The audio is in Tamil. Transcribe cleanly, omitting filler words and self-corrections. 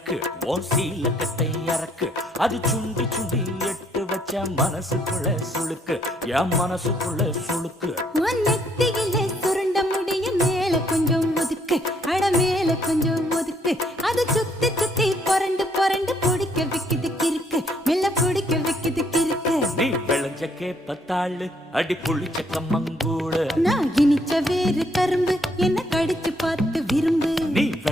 இறக்கு ஓ சீல கட்டை இறக்கு அது சுண்டி சுண்டி எட்டு வச்ச மனசுக்குள்ள சுளுக்கு என் மனசுக்குள்ள சுளுக்கு நெத்தியிலே சுருண்ட முடிய மேல கொஞ்சம் ஒதுக்கு அட மேல கொஞ்சம் ஒதுக்கு அது சுத்தி சுத்தி புரண்டு புரண்டு பிடிக்க வைக்குது கிறுக்கு மெல்ல பிடிக்க வைக்குது கிறுக்கு நீ விளைஞ்ச கேப்பத்தாளு அடி புளிச்ச கம்மங்கூடு நான் இனிச்ச வேறு கரும்பு